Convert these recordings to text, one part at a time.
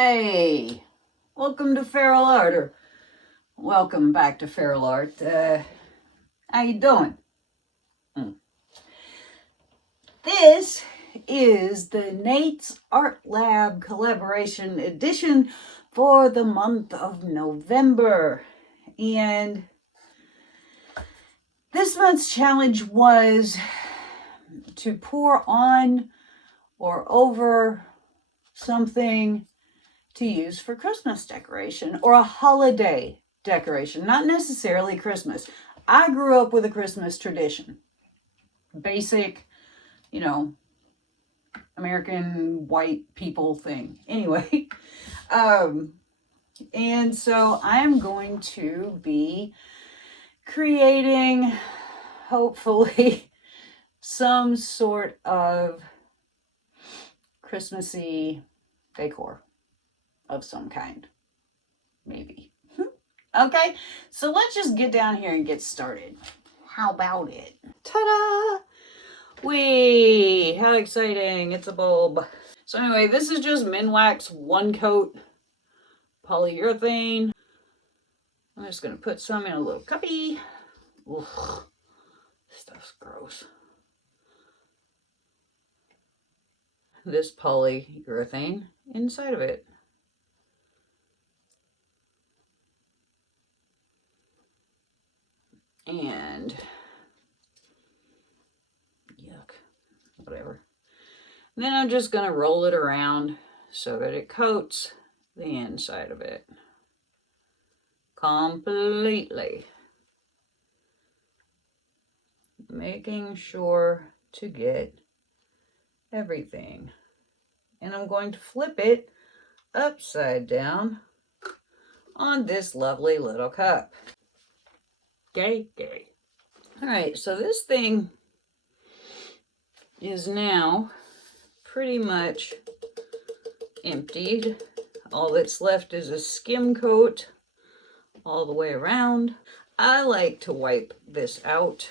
Hey, welcome to Feral Art, or welcome back to Feral Art. How you doing? This is the Nate's Art Lab collaboration edition for the month of November. And this month's challenge was to pour on or over something to use for Christmas decoration or a holiday decoration, not necessarily Christmas. I grew up with a Christmas tradition. Basic, American white people thing. Anyway, and so I'm going to be creating, hopefully, some sort of Christmassy decor of some kind, maybe. Okay, so let's just get down here and get started. How about it? Ta-da! Whee! How exciting! It's a bulb. So anyway, this is just Minwax one coat polyurethane. I'm just gonna put some in a little cuppy. Ugh, stuff's gross. This polyurethane inside of it. And yuck, whatever. And then I'm just gonna roll it around so that it coats the inside of it completely, making sure to get everything. And I'm going to flip it upside down on this lovely little cup. Gay. All right, so this thing is now pretty much emptied. All that's left is a skim coat all the way around. I like to wipe this out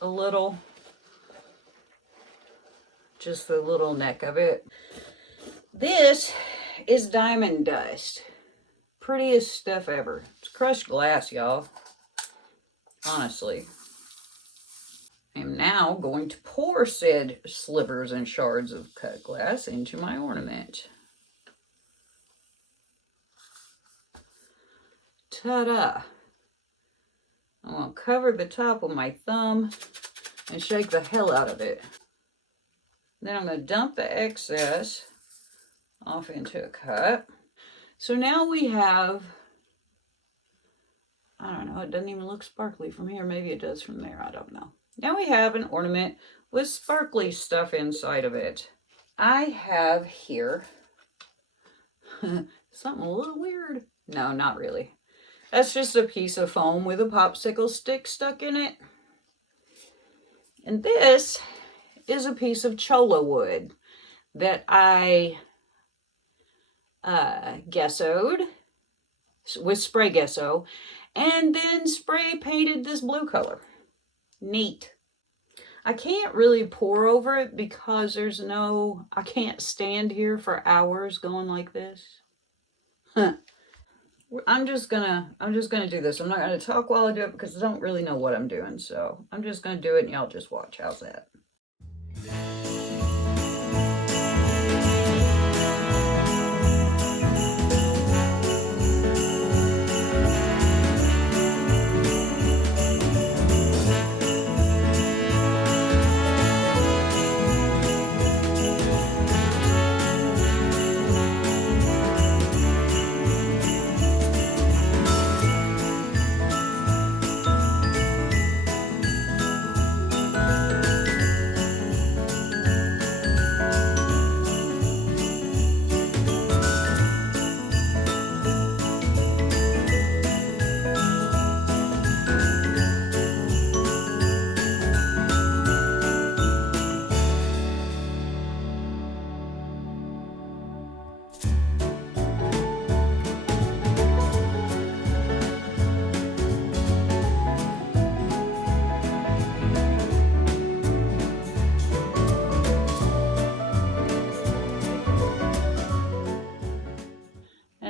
a little, just the little neck of it. This is diamond dust. Prettiest stuff ever. It's crushed glass, y'all. Honestly. I am now going to pour said slivers and shards of cut glass into my ornament. Ta-da! I'm going to cover the top with my thumb and shake the hell out of it. Then I'm going to dump the excess off into a cup. So now we have, I don't know, it doesn't even look sparkly from here. Maybe it does from there. I don't know. Now we have an ornament with sparkly stuff inside of it. I have here something a little weird. No, not really. That's just a piece of foam with a popsicle stick stuck in it. And this is a piece of cholla wood that I gessoed with spray gesso and then spray painted this blue color. Neat. I can't really pour over it because I can't stand here for hours going like this. I'm just gonna do this. I'm not gonna talk while I do it because I don't really know what I'm doing. So I'm just gonna do it and y'all just watch. How's that?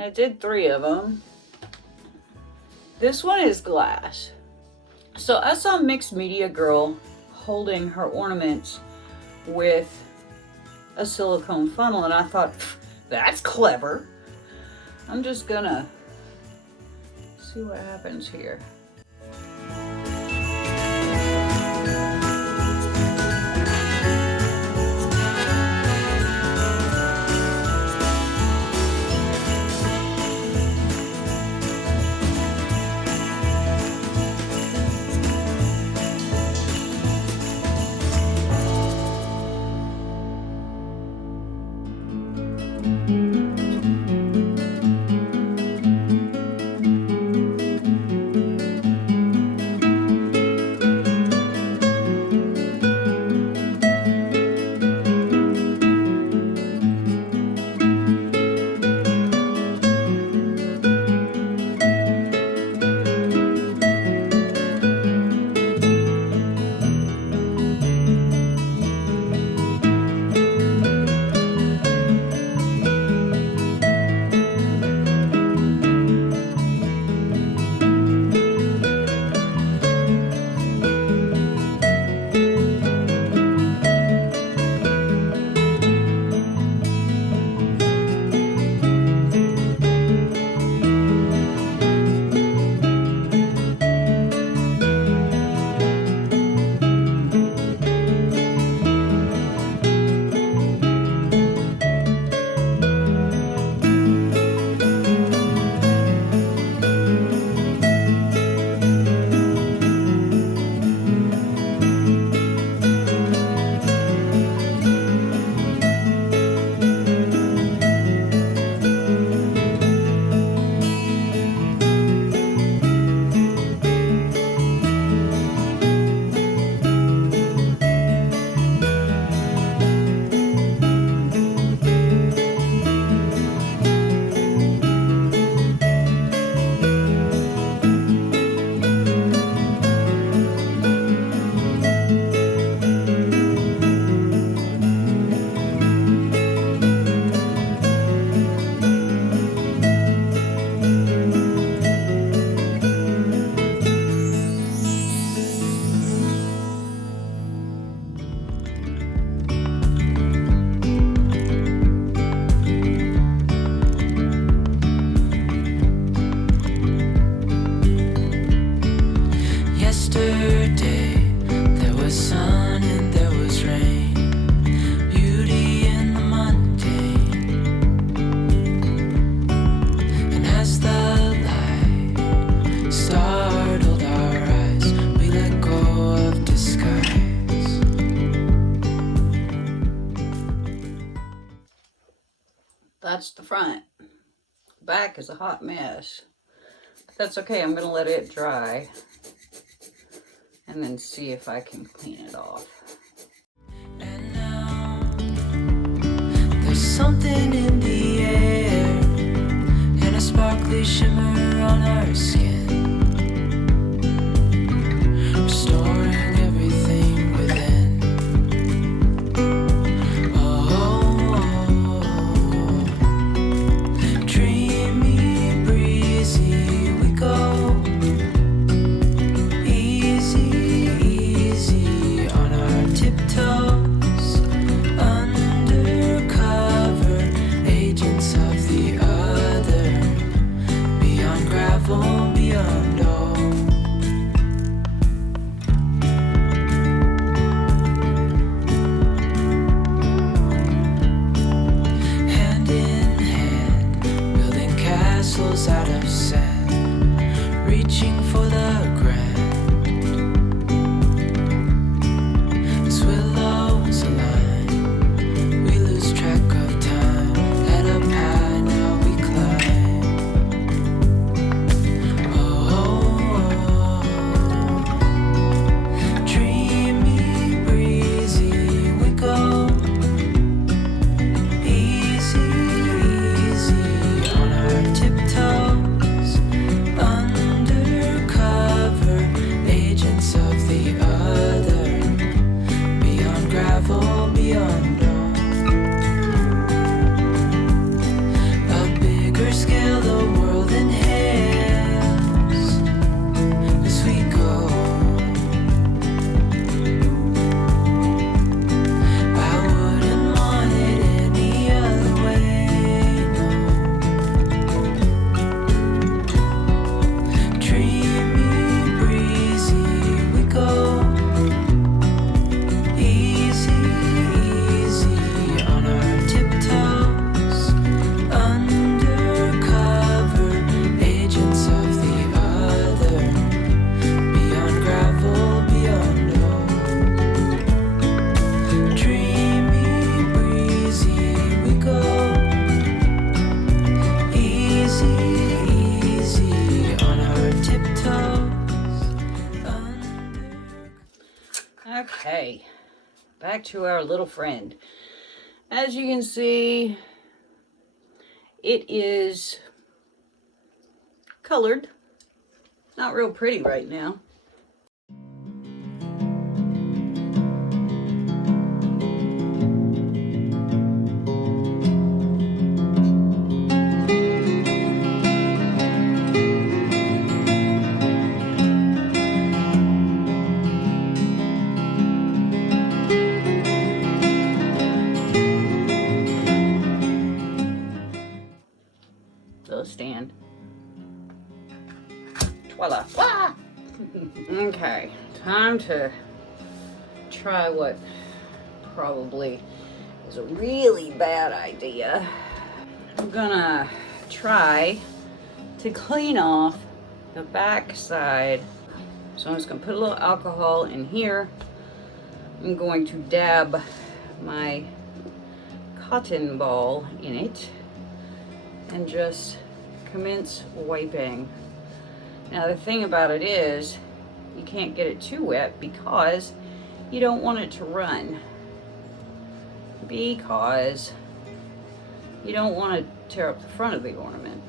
I did 3 of them. This one is glass. So I saw Mixed Media Girl holding her ornaments with a silicone funnel, and I thought, that's clever. I'm just gonna see what happens here. That's the front. Back is a hot mess. But that's okay, I'm gonna let it dry and then see if I can clean it off. And now there's something in the air and a sparkly shimmer on our skin, restoring everything within. Dreamy, breezy, we go. Easy, easy on our tiptoes, undercover agents of the other, beyond gravel, beyond all. Hand in hand, building castles out of sand, reaching for the grand. As willows align, we lose track of time. Head up high, now we climb. Dreamy, breezy, we go. Easy, easy on our tiptoes, Okay, back to our little friend. As you can see, it is colored. Not real pretty right now. Little stand. Voila. Ah! Okay, time to try what probably is a really bad idea. I'm gonna try to clean off the back side. So I'm just gonna put a little alcohol in here. I'm going to dab my cotton ball in it and just commence wiping. Now the thing about it is you can't get it too wet because you don't want it to run. Because you don't want to tear up the front of the ornament.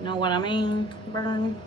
Know what I mean? Burn.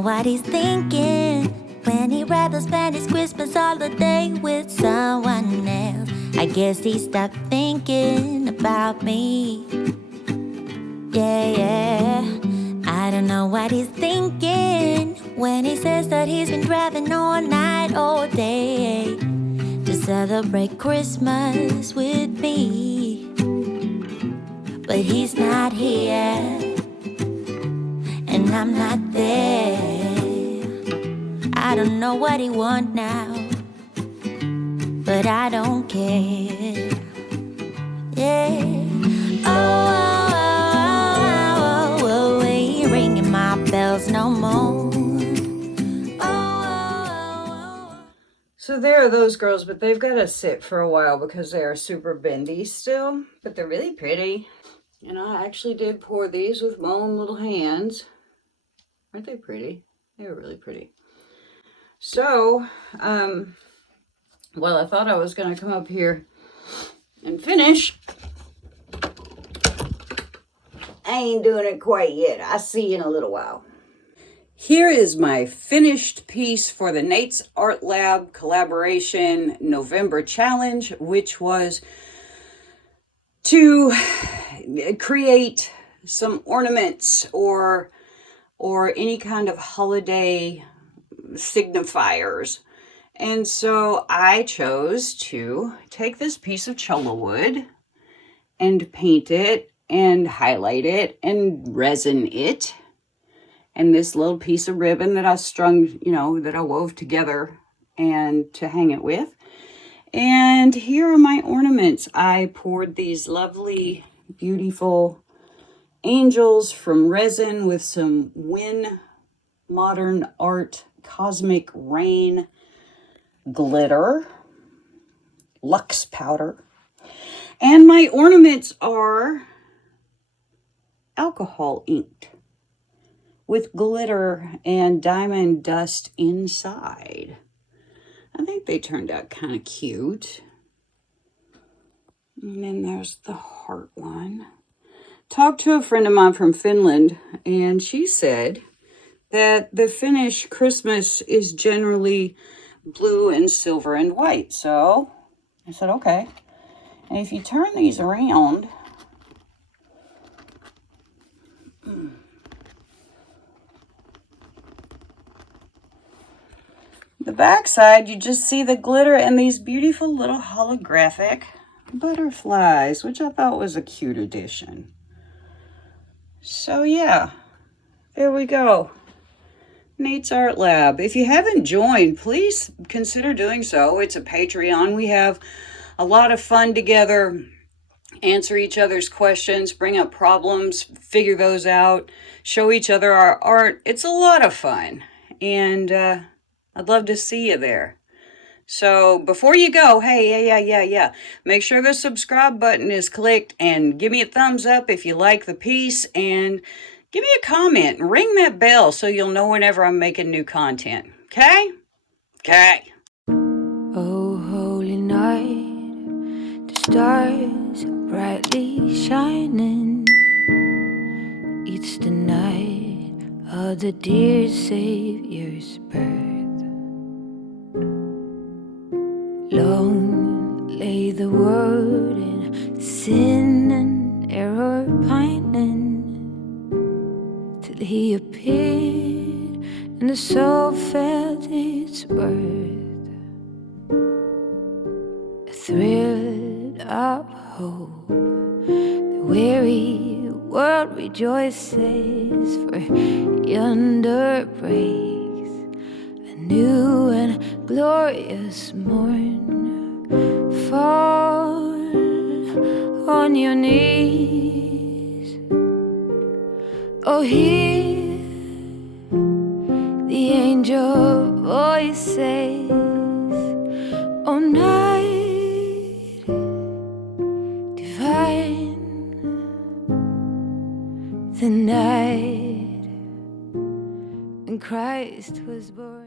What he's thinking when he'd rather spend his Christmas holiday with someone else. I guess he stopped thinking about me. Yeah. I don't know what he's thinking when he says that he's been driving all night, all day to celebrate Christmas with me. But he's not here, and I'm not there. I don't know what he wants now, but I don't care. Yeah. Oh, ain't ringing my bells no more. So there are those girls, but they've got to sit for a while because they are super bendy still, but they're really pretty. And I actually did pour these with my own little hands. Aren't they pretty? They were really pretty. So, well, I thought I was going to come up here and finish. I ain't doing it quite yet. I'll see you in a little while. Here is my finished piece for the Nate's Art Lab collaboration November challenge, which was to create some ornaments or any kind of holiday signifiers. And so I chose to take this piece of cholla wood and paint it and highlight it and resin it. And this little piece of ribbon that I strung, that I wove together and to hang it with. And here are my ornaments. I poured these lovely, beautiful angels from resin with some Win Modern Art Cosmic Rain glitter, Luxe powder. And my ornaments are alcohol inked with glitter and diamond dust inside. I think they turned out kind of cute. And then there's the heart one. Talked to a friend of mine from Finland, and she said that the Finnish Christmas is generally blue and silver and white. So I said, okay. And if you turn these around, the back side, you just see the glitter and these beautiful little holographic butterflies, which I thought was a cute addition. So yeah, there we go. Nate's Art Lab. If you haven't joined, please consider doing so. It's a Patreon. We have a lot of fun together, answer each other's questions, bring up problems, figure those out, show each other our art. It's a lot of fun. And I'd love to see you there. So before you go, hey, yeah. Make sure the subscribe button is clicked and give me a thumbs up if you like the piece, and give me a comment and ring that bell so you'll know whenever I'm making new content. Okay? Okay. Oh, holy night, the stars are brightly shining. It's the night of the dear Savior's birth. Long lay the world in sin and error pining, till he appeared and the soul felt its worth. A thrill of hope, the weary world rejoices, for yonder breaks a new and glorious morn. Fall on your knees, oh, hear the angel voice says, oh, night divine, the night when Christ was born.